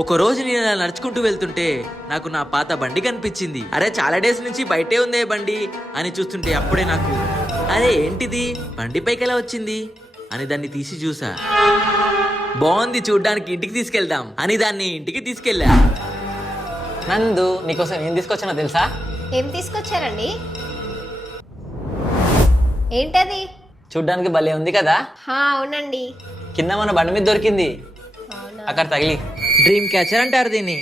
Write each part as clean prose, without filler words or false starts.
ఒక రోజు నేను ఇలా నడుచుకుంటూ వెళ్తుంటే నాకు నా పాత బండి కనిపించింది. అరే చాలా డేస్ నుంచి బయటే ఉందే బండి అని చూస్తుంటే అప్పుడే నాకు అరే ఏంటిది బండి పైకి ఎలా వచ్చింది అని దాన్ని తీసి చూసా. బాగుంది చూడ్డానికి, ఇంటికి తీసుకెళ్దాం అని దాన్ని ఇంటికి తీసుకెళ్ళా. నందు, నీకోసం ఏం తీసుకొచ్చానో తెలుసా? ఏం తీసుకొచ్చారండి? ఏంటది? చూడ్డానికి భలే ఉంది కదా. అవునండి. కింద మన బండి మీద దొరికింది, అవునా? అక్కడ తగిలి. డ్రీమ్ క్యాచర్ అంటారు దీన్ని.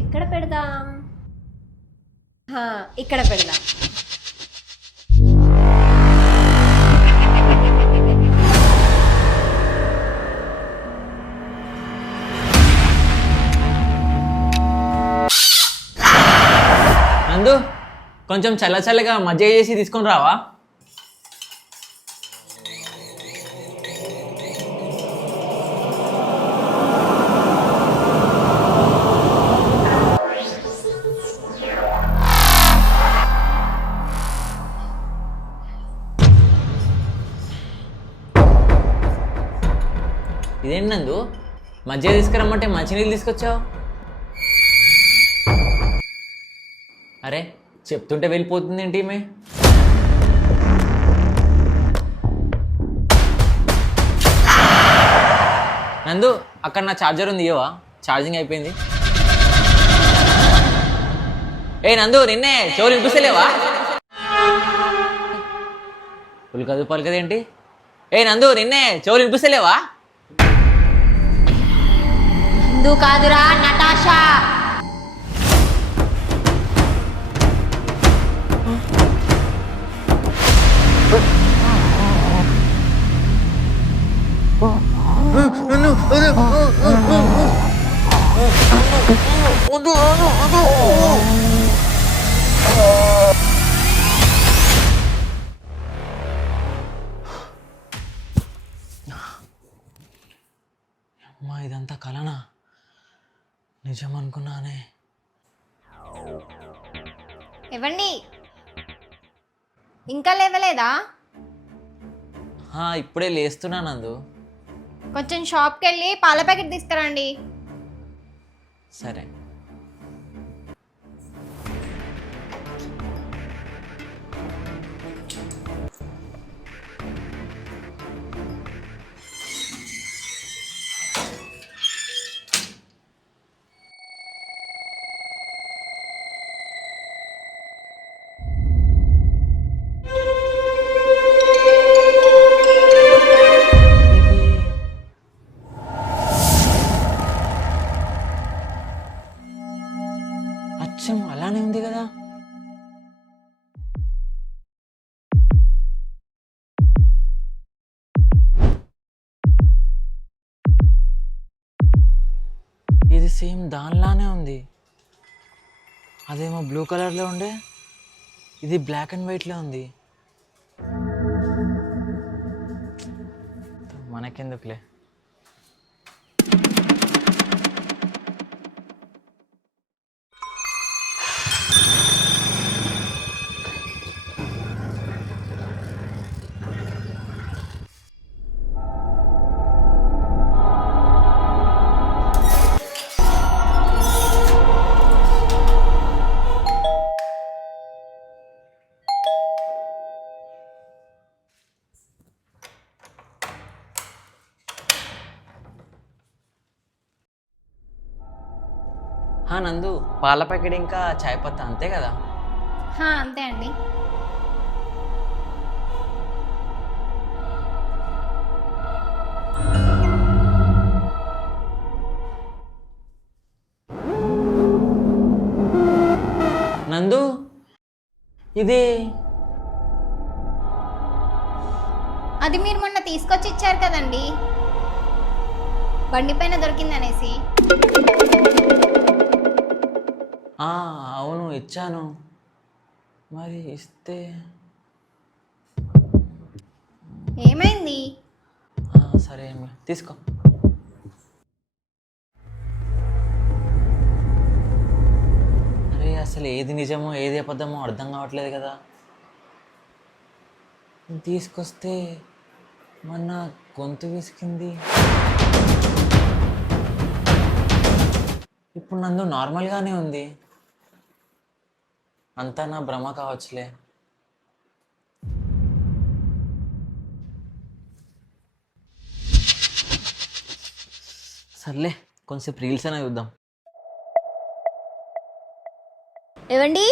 ఎక్కడ పెడదాం? ఇక్కడ పెడదాం. నందు, కొంచెం చల్లగా మజ్జిగ చేసి తీసుకొని రావా? ఇదేంటి నందు, మజ్జిగ తీసుకురమ్మంటే మంచినీళ్ళు తీసుకొచ్చావు? అరే చెప్తుంటే వెళ్ళిపోతుంది ఏంటి ఈమె? నందు, అక్కడ నా ఛార్జర్ ఉంది, ఇవ్వవా? ఛార్జింగ్ అయిపోయింది. ఏ నందు, నిన్నే చెవులు వినిపిస్తలేవా? పలుకదేంటి? ఏ నందు, నిన్నే చెవులు వినిపిస్తలేవా? నందు కాదురా, నటాషా. అమ్మా, ఇదంతా కలనా నిజం అనుకున్నానే. ఇవ్వండి. ఇంకా లేవలేదా? ఇప్పుడే లేస్తున్నా నందు. కొంచెం షాప్కి వెళ్ళి పాల ప్యాకెట్ తీసుకురండి. సరే. అచ్చం అలానే ఉంది కదా. ఇది సేమ్ దానిలానే ఉంది. అదేమో బ్లూ కలర్లో ఉండే, ఇది బ్లాక్ అండ్ వైట్లో ఉంది. మనకెందుకులే. నందు, పాల ప్యాకెట్ ఇంకా చాయ్ పత్తా అంతే కదా? అంతే అండి. నందు, ఇది అది మీరు మొన్న తీసుకొచ్చి ఇచ్చారు కదండి, బండి పైన దొరికిందనేసి. అవును ఇచ్చాను. మరి ఇస్తే ఏమైంది? సరే తీసుకో. అరే అసలు ఏది నిజమో ఏది అబద్ధమో అర్థం కావట్లేదు కదా. తీసుకొస్తే మొన్న గొంతు విసికింది. ఇప్పుడు నందు నార్మల్గానే ఉంది. అంతా నా భ్రమ కావచ్చులే. సర్లే, కొంచెంసేపు రీల్స్ అయినా చూద్దాం. ఎవండి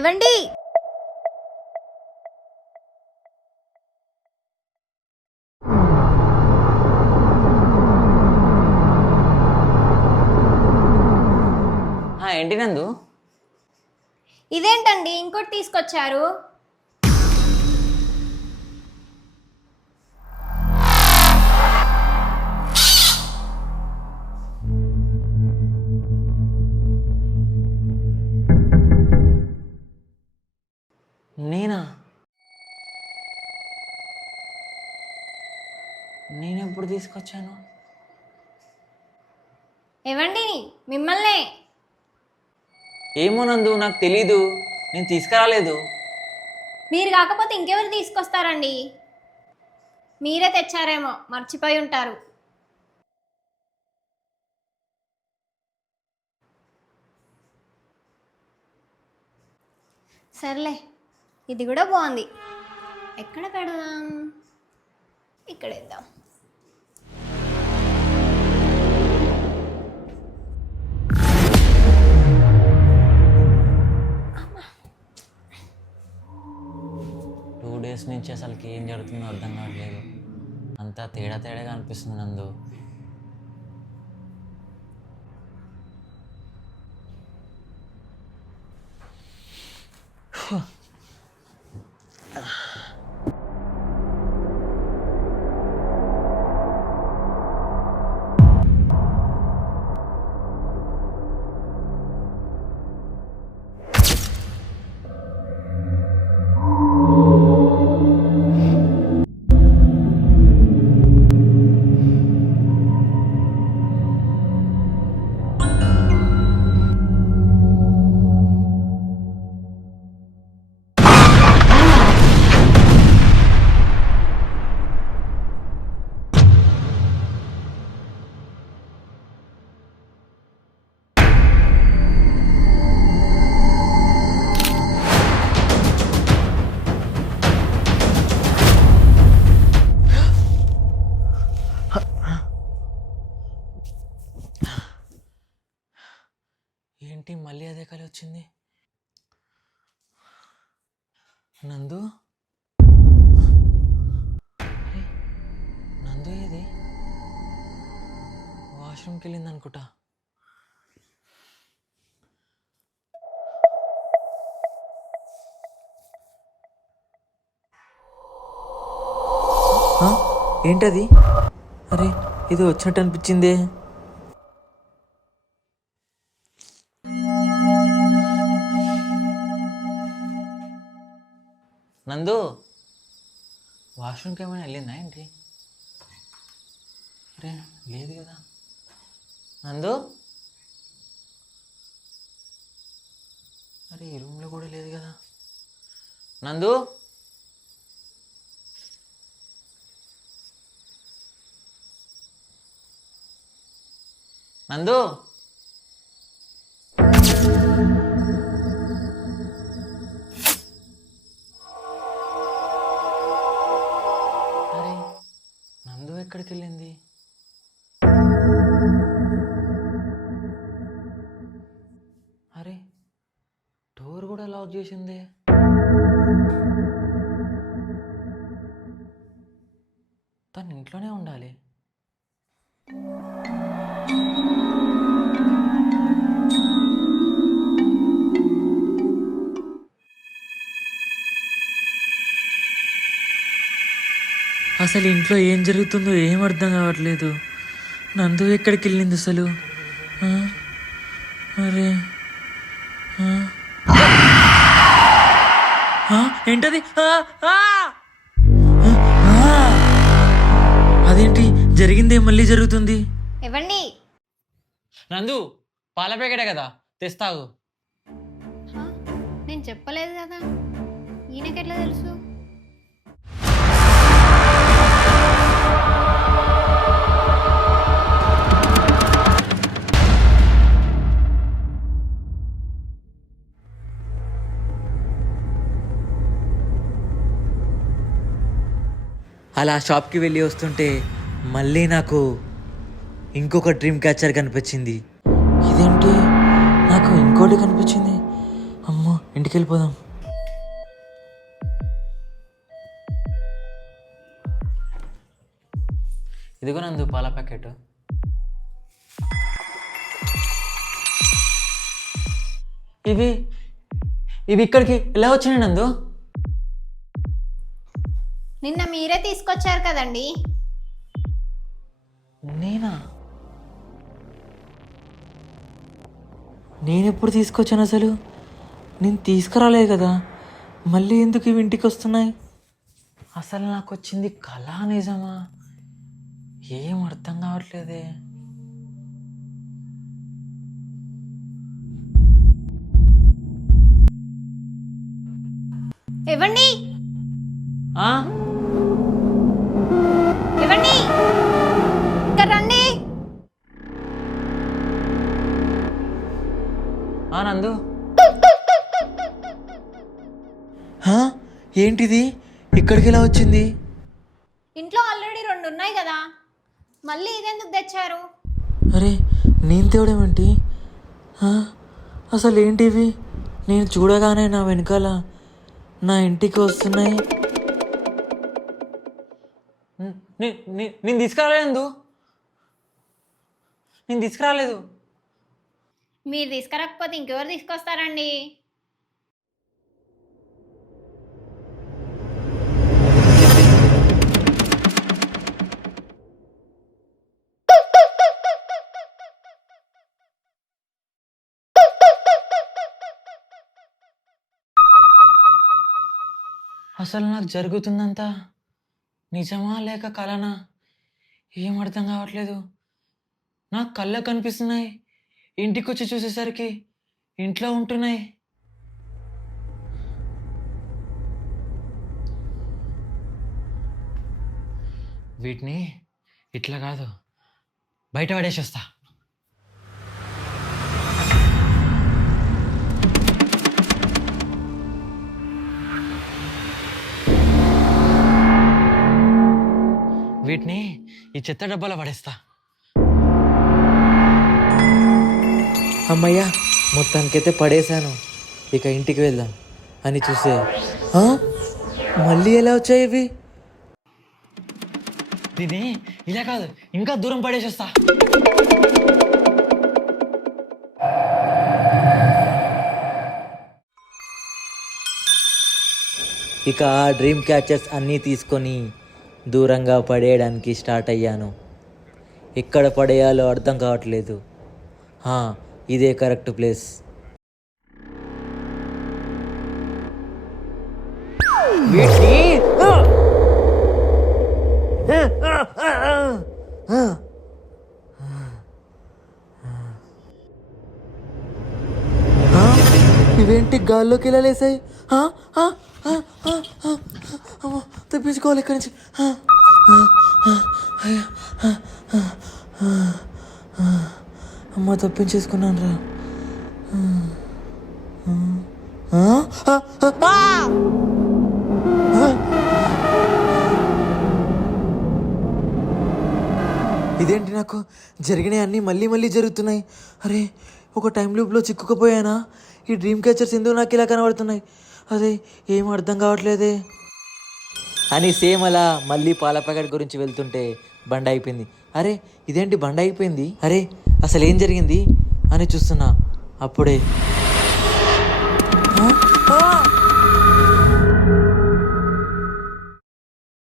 ఎవండి ఏంటి నందు? ఇదేంటండి ఇంకోటి తీసుకొచ్చారు? నేనా? నేనెప్పుడు తీసుకొచ్చాను? ఎవండి మిమ్మల్నే. ఏమో నందు, నాకు తెలీదు. నేను తీసుకురాలేదు. మీరు కాకపోతే ఇంకెవరు తీసుకొస్తారండి? మీరే తెచ్చారేమో, మర్చిపోయి ఉంటారు. సర్లే, ఇది కూడా బాగుంది. ఎక్కడ పెడదాం? ఇక్కడ వేద్దాం. టూ డేస్ నుంచి అసలుకి ఏం జరుగుతుందో అర్థం కావట్లేదు. అంతా తేడా తేడాగా అనిపిస్తుంది నందు. ఏంటి మళ్ళీ అదే కళ వచ్చింది? నందు, అరే, నందు ఏది? వాష్రూమ్కి వెళ్ళింది అనుకుంటా. ఏంటది? అరే, ఇది వచ్చినట్టు అనిపించిందే. నందు, వాష్రూమ్కి ఏమైనా వెళ్ళిందా ఏంటి? అరే లేదు కదా. నందు, అరే ఈ రూమ్లో కూడా లేదు కదా. నందు, నందు, అరే నందు ఎక్కడికి వెళ్ళింది? అరే డోర్ కూడా లాక్ చేసింది. తను ఇంట్లోనే ఉండాలి. అసలు ఇంట్లో ఏం జరుగుతుందో ఏం అర్థం కావట్లేదు. నందు ఎక్కడికి వెళ్ళింది అసలు? అరే ఏంటది? అదేంటి జరిగింది? మళ్ళీ జరుగుతుంది. ఎవండి? నందు, పాల ప్యాకెటే కదా, తెస్తాగు. నేను చెప్పలేదు కదా, ఈయనకెట్లా తెలుసు? అలా షాప్కి వెళ్ళి వస్తుంటే మళ్ళీ నాకు ఇంకొక డ్రీమ్ క్యాచర్ కనిపించింది. ఇదేంటి నాకు ఇంకోటి కనిపించింది. అమ్మో, ఇంటికి వెళ్ళిపోదాం. ఇదిగో నందు పాల ప్యాకెట్. ఇవి ఇవి ఇక్కడికి ఎలా వచ్చినాయి నందు? నిన్న మీరే తీసుకొచ్చారు కదండి. నేనా? నేనెప్పుడు తీసుకొచ్చాను అసలు? నేను తీసుకురాలేదు కదా, మళ్ళీ ఎందుకు ఇవి ఇంటికి వస్తున్నాయి? అసలు నాకు వచ్చింది కళ నిజమా? ఏం అర్థం కావట్లేదే. ఇవ్వండి, ఆ? ఇవ్వండి, ఇక్కడ రండి. నందు, హా? ఏంటిది ఇక్కడికి ఎలా వచ్చింది? ఇంట్లో ఆల్రెడీ 2 ఉన్నాయి కదా, మళ్ళీ ఇదెందుకు తెచ్చారు? అరే నేను తేవడమేంటి? అసలు ఏంటివి? నేను చూడగానే నా వెనకాల నా ఇంటికి వస్తున్నాయి. నేను తీసుకురాలేదు. నేను తీసుకురాలేదు. మీరు తీసుకురాకపోతే ఇంకెవరు తీసుకొస్తారండి? అసలు నాకు జరుగుతుందంతా నిజమా లేక కలనా? ఏం అర్థం కావట్లేదు. నాకు కళ్ళకు కనిపిస్తున్నాయి, ఇంటికి వచ్చి చూసేసరికి ఇంట్లో ఉంటున్నాయి. వీటిని ఇట్లా కాదు, బయట పడేసి వస్తా. వీటిని ఈ చెత్త డబ్బాలో పడేస్తా. అమ్మయ్యా, మొత్తానికైతే పడేశాను. ఇక ఇంటికి వెళ్దాం అని చూసే మళ్ళీ ఎలా వచ్చాయి ఇవి? దీన్ని ఇలా కాదు, ఇంకా దూరం పడేసి వస్తా. ఇక ఆ డ్రీమ్ క్యాచర్స్ అన్నీ తీసుకొని దూరంగా పడేయడానికి స్టార్ట్ అయ్యాను. ఎక్కడ పడేయాలో అర్థం కావట్లేదు. ఇదే కరెక్ట్ ప్లేస్. ఇవేంటి గాల్లోకి ఇలా లేసాయి? తప్పించుకోవాలి ఇక్కడి నుంచి. అమ్మ, తప్పించేసుకున్నాను రా. ఇదేంటి, నాకు జరిగినాయి అన్నీ మళ్ళీ మళ్ళీ జరుగుతున్నాయి. అరే, ఒక టైం లూప్లో చిక్కుకుపోయానా? ఈ డ్రీమ్ క్యాచర్స్ ఎందుకు నాకు ఇలా కనబడుతున్నాయి? అదే ఏం అర్థం కావట్లేదే. అని సేమ్ అలా మళ్ళీ పాల ప్యాకెట్ గురించి వెళ్తుంటే బండ అయిపోయింది. అరే ఇదేంటి బండ అయిపోయింది? అరే అసలు ఏం జరిగింది అని చూస్తున్నా. అప్పుడే